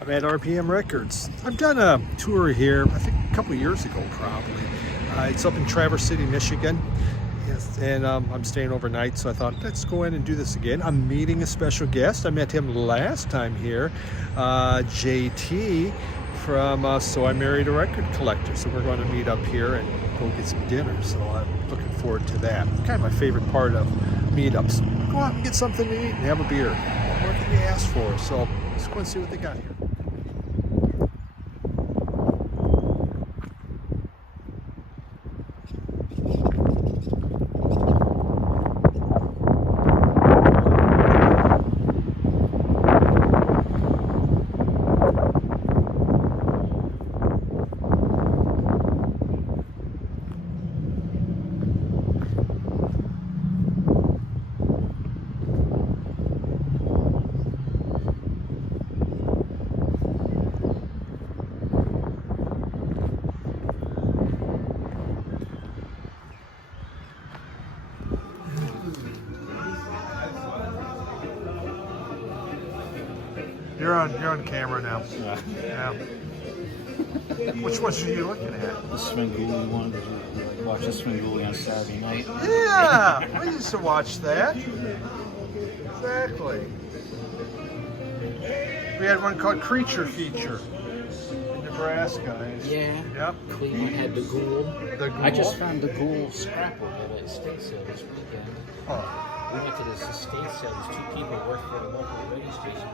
I'm at RPM Records. I've done a tour here, I think a couple years ago probably. It's up in Traverse City, Michigan. Yes, and I'm staying overnight, so I thought, let's go in and do this again. I'm meeting a special guest. I met him last time here, JT from So I Married a Record Collector. So we're going to meet up here and go get some dinner. So I'm looking forward to that. Kind of my favorite part of meetups. Go out and get something to eat and have a beer. What more can you ask for? So let's go and see what they got here. You're on camera now. Yeah. Which ones are you looking at? The Svengoolie one. Did you watch the Svengoolie on Saturday night? Yeah, I used to watch that. Exactly. We had one called Creature Feature in Nebraska. Yeah. Yep. Cleveland had the Ghoul. The Ghoul. I just found the Ghoul scrapbook at an estate sale this weekend. Oh. We went to this estate sale. These two people worked for the local radio station.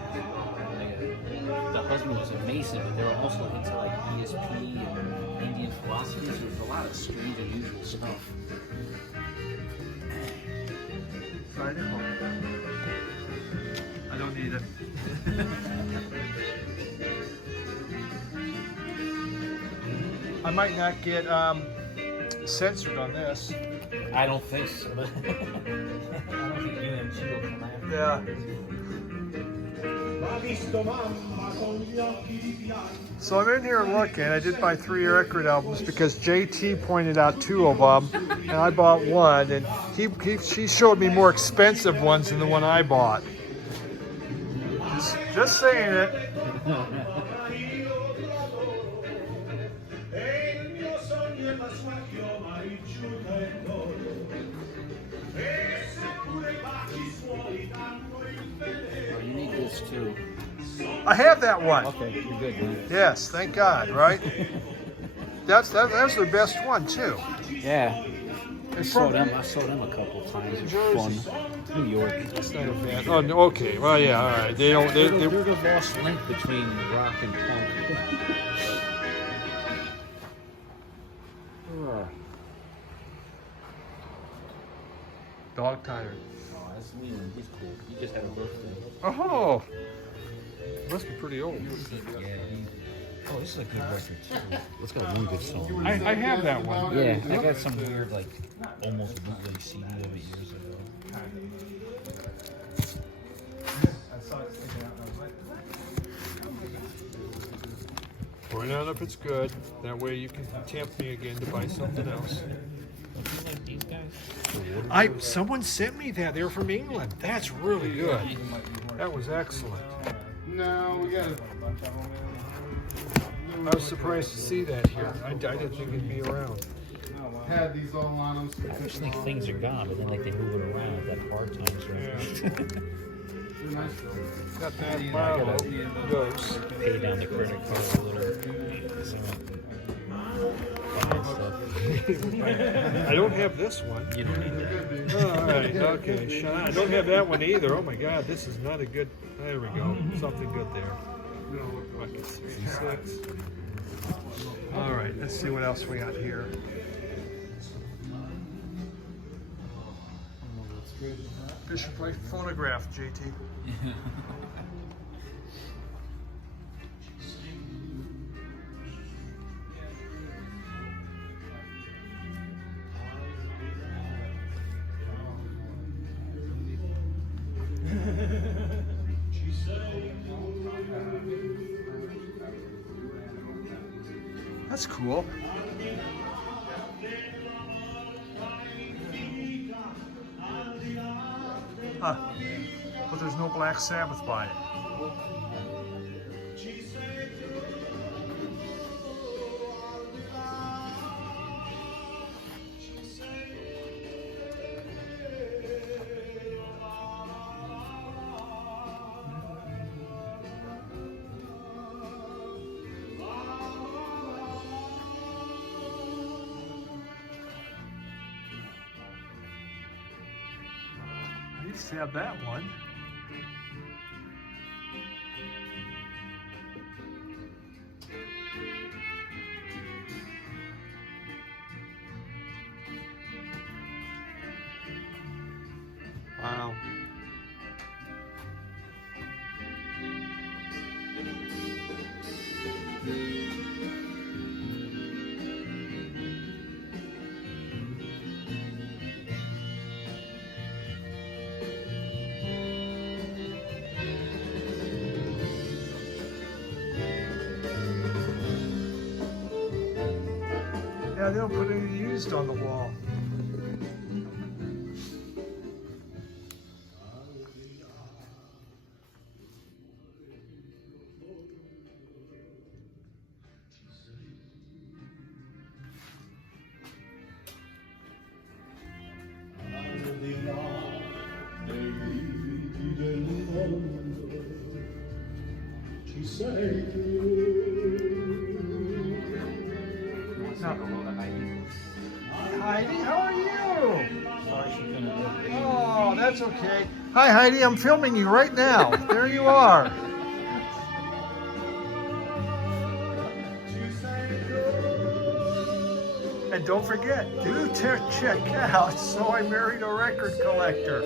The husband was a Mason, but they were also into like ESP and Indian philosophy. So there's a lot of strange, unusual stuff. I don't need it. I might not get censored on this. I don't think so. I don't think UMG will come after. Yeah. So I'm in here looking. I did buy 3 record albums because JT pointed out 2 of them, and I bought one. And she showed me more expensive ones than the one I bought. Just saying it. Oh, you need this too. I have that one. Okay, you're good, man. Yes, thank God, right? That's the best one too. Yeah. I saw them a couple of times. It was fun. New York. That's not a bad. Oh, no, okay. Well, yeah, all right. They don't. They're the lost link between rock and punk. Dog tired. Oh, that's Leland. He's cool. He just had a birthday. Oh, must be pretty old. Yeah. Oh, this is a good record too. It's got one good song. I have that one. Yeah, I got some weird, like, almost bootleg CD of it years ago. Point out if it's good. That way you can tempt me again to buy something else. Don't you like these guys? Someone sent me that. They're from England. That's really good. That was excellent. No, we got it. I was surprised to see that here. I didn't think it'd be around. Had these all on them. I just think things are gone, but then like they move it around. That hard times right. Got that bottle of dose. Pay down the credit card a little. I don't have this one. You don't need that. Oh, all right, okay. I don't have that one either. Oh my God, this is not a good. There we go. Something good there. Bucket 66. All right, let's see what else we got here. Bishop play phonograph, JT. That's cool. Huh. But there's no Black Sabbath by it. Let's have that one. Wow. Yeah, they don't put any used on the wall. Heidi, how are you? Sorry she couldn't do it. Oh, that's okay. Hi, Heidi. I'm filming you right now. There you are. And don't forget, do check out So I Married a Record Collector.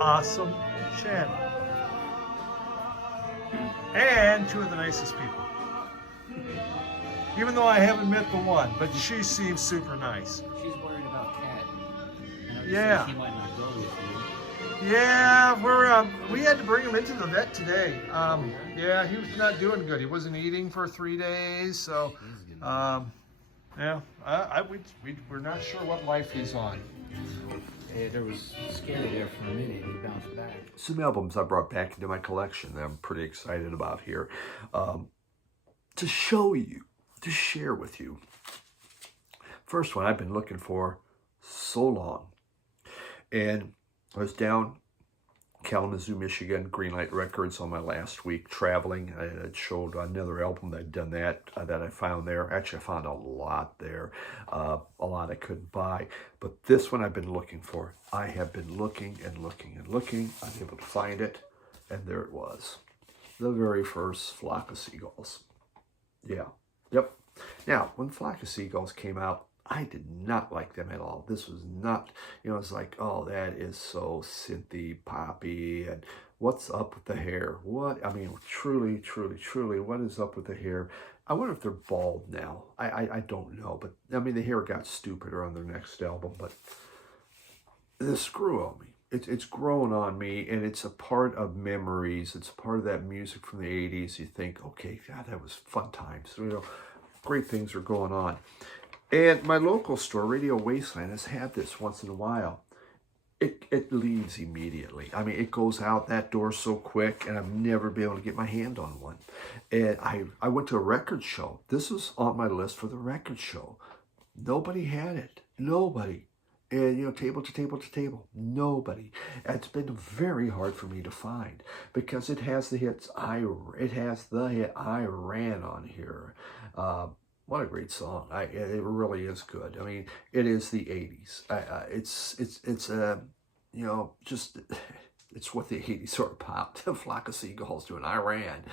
Awesome channel. And two of the nicest people. Even though I haven't met the one, but she seems super nice. She's worried about Cat. Yeah. He might not go with you. Yeah, we had to bring him into the vet today. Yeah, he was not doing good. He wasn't eating for 3 days, so yeah, we're not sure what life he's on. Yeah, there was scary there for a minute. He bounced back. Some albums I brought back into my collection that I'm pretty excited about here to show you, to share with you. First one I've been looking for so long. And I was down Kalamazoo, Michigan, Greenlight Records on my last week traveling. It showed another album that I'd done that I found there. Actually, I found a lot there, a lot I couldn't buy. But this one I've been looking for. I have been looking and looking and looking. I'm able to find it, and there it was. The very first Flock of Seagulls. Yeah, yep. Now, when Flock of Seagulls came out, I did not like them at all. This was not, it's like, oh, that is so synthy, poppy, and what's up with the hair? What, I mean, truly, truly, truly, what is up with the hair? I wonder if they're bald now. I don't know, but, I mean, the hair got stupider on their next album, but this grew on me. It's grown on me, and it's a part of memories. It's a part of that music from the 80s. You think, okay, God, that was fun times. Great things are going on. And my local store, Radio Wasteland, has had this once in a while. It leaves immediately. I mean, it goes out that door so quick, and I've never been able to get my hand on one. And I went to a record show. This was on my list for the record show. Nobody had it. Nobody. And, table to table to table. Nobody. It's been very hard for me to find because it has the hits. It has the hit I Ran on here. What a great song. It really is good. I mean, it is the 80s. It's what the 80s are about. A Flock of Seagulls doing I Ran.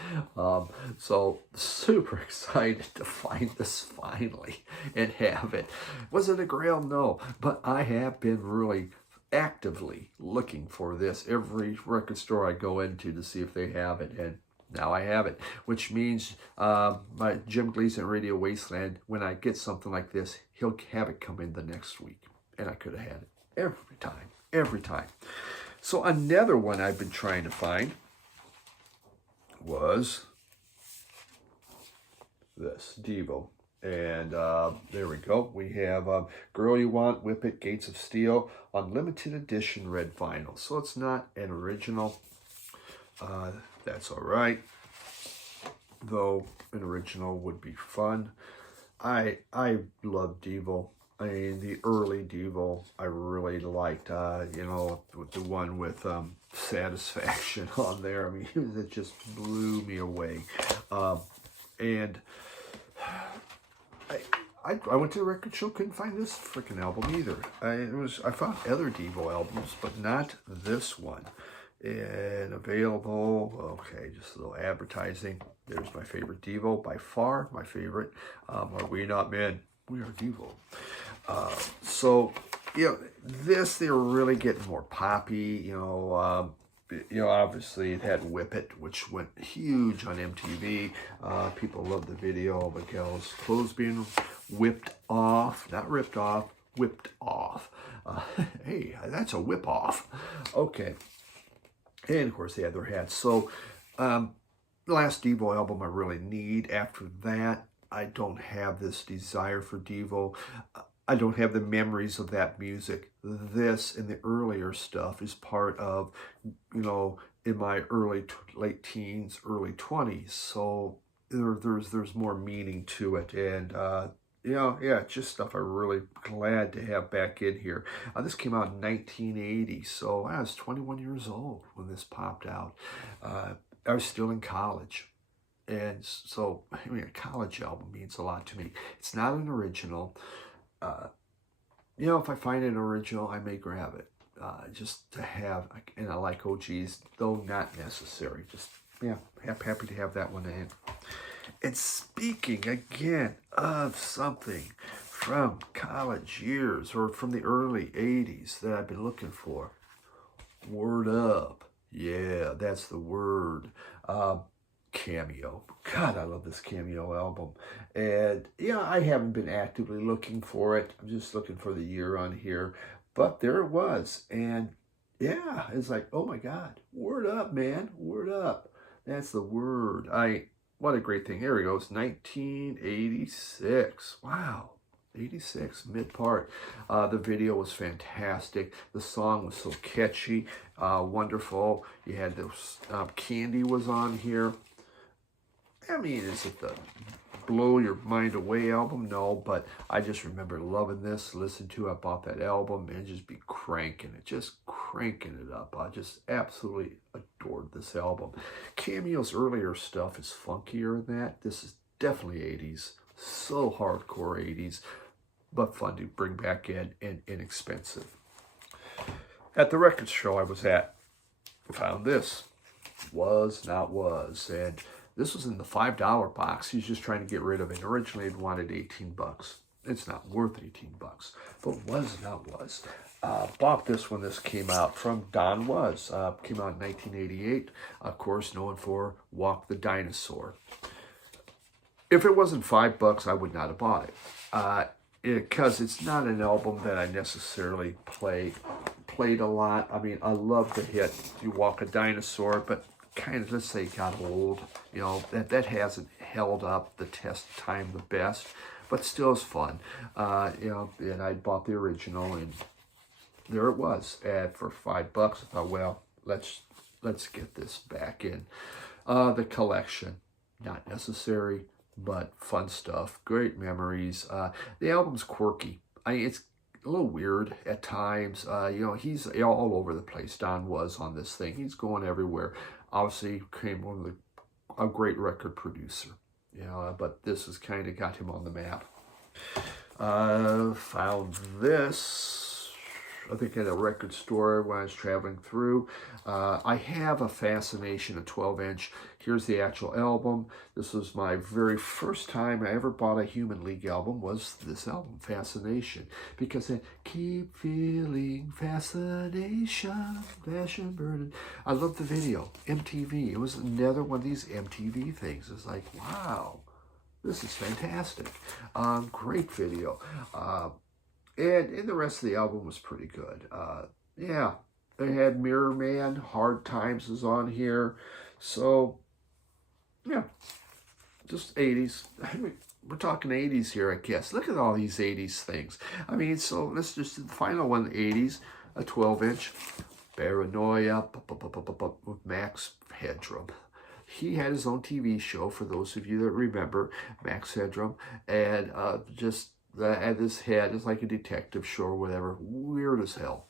So super excited to find this finally and have it. Was it a grail? No. But I have been really actively looking for this every record store I go into to see if they have it. And now I have it, which means my Jim Gleason Radio Wasteland, when I get something like this, he'll have it come in the next week. And I could have had it every time. So another one I've been trying to find was this, Devo. And there we go. We have Girl You Want, Whip It, Gates of Steel on limited edition red vinyl. So it's not an original. That's all right, though an original would be fun. I love Devo. I mean, the early Devo I really liked, with the one with Satisfaction on there. I mean, it just blew me away. And I went to the record show, couldn't find this freaking album either. I found other Devo albums, but not this one. And available, okay, just a little advertising. There's my favorite Devo, by far my favorite. Are we not men? We are Devo. So, you know, they were really getting more poppy, obviously it had Whip It, which went huge on MTV. People loved the video of a gal's clothes being whipped off, not ripped off, whipped off. Hey, that's a whip off. Okay. And of course they had their hats. So, the last Devo album I really need. After that, I don't have this desire for Devo. I don't have the memories of that music. This and the earlier stuff is part of, in my late teens, early 20s. So there's more meaning to it. And, just stuff I'm really glad to have back in here. This came out in 1980, so I was 21 years old when this popped out. I was still in college. And so, a college album means a lot to me. It's not an original. If I find an original, I may grab it. Just to have, and I like OGs, though not necessary. Just, happy to have that one in. And speaking again of something from college years or from the early 80s that I've been looking for, Word Up. Yeah, that's the word. Cameo. God, I love this Cameo album. And I haven't been actively looking for it. I'm just looking for the year on here. But there it was. And it's like, oh my God, Word Up, man. Word Up. That's the word. What a great thing. Here we go. It's 1986. Wow. 86, mid-part. The video was fantastic. The song was so catchy, wonderful. You had those, Candy was on here. Is it the blow your mind away album? No, but I just remember loving this, listened to it. I bought that album and just be cranking it up. I just absolutely adored this album. Cameo's earlier stuff is funkier than that. This is definitely 80s, so hardcore 80s, but fun to bring back in and inexpensive. At the record show I was at, found this. Was Not Was, and this was in the $5 box. He's just trying to get rid of it. Originally, he wanted $18. It's not worth $18, but Was Not Was. Bought this when this came out from Don Was. Came out in 1988. Of course, known for Walk the Dinosaur. If it wasn't $5, I would not have bought it. Because it's not an album that I necessarily played a lot. I love the hit You Walk a Dinosaur, but kind of, let's say, got old. That hasn't held up the test of time the best, but still is fun. And I bought the original, and there it was. And for $5, I thought, well, let's get this back in the collection. Not necessary, but fun stuff. Great memories. The album's quirky. It's a little weird at times. He's all over the place. Don Was on this thing. He's going everywhere. Obviously, became a great record producer. But this has kind of got him on the map. Found this, I think, at a record store when I was traveling through. I have a Fascination, a 12-inch. Here's the actual album. This was my very first time I ever bought a Human League album, was this album, Fascination. Because it, keep feeling fascination, passion burning. I love the video, MTV. It was another one of these MTV things. It's like, wow, this is fantastic. Great video. And the rest of the album was pretty good. They had Mirror Man, Hard Times is on here. So, just 80s. We're talking 80s here, I guess. Look at all these 80s things. So let's just do the final one, the 80s, a 12-inch. Paranoia with Max Headroom. He had his own TV show, for those of you that remember, Max Headroom, and at his head is like a detective show or whatever. Weird as hell.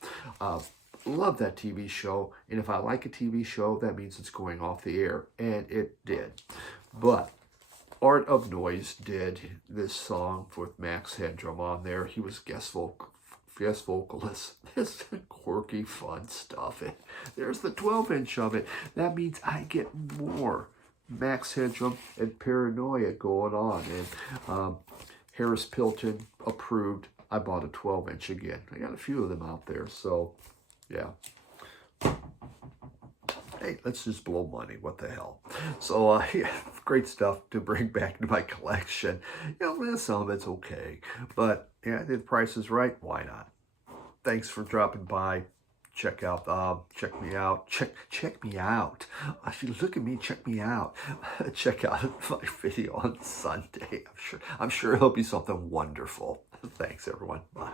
Love that TV show, and if I like a TV show, that means it's going off the air, and it did. But Art of Noise did this song with Max Headroom on there. He was guest vocalist. This quirky, fun stuff. And there's the 12-inch of it. That means I get more Max Headroom and Paranoia going on. And Harris Pilton approved. I bought a 12-inch again. I got a few of them out there. So, yeah. Hey, let's just blow money. What the hell? So, yeah, great stuff to bring back to my collection. You know, some of it's okay. But, yeah, if the price is right, why not? Thanks for dropping by. Check out, check me out. Check me out. Look at me, check me out. Check out my video on Sunday. I'm sure it'll be something wonderful. Thanks, everyone. Bye.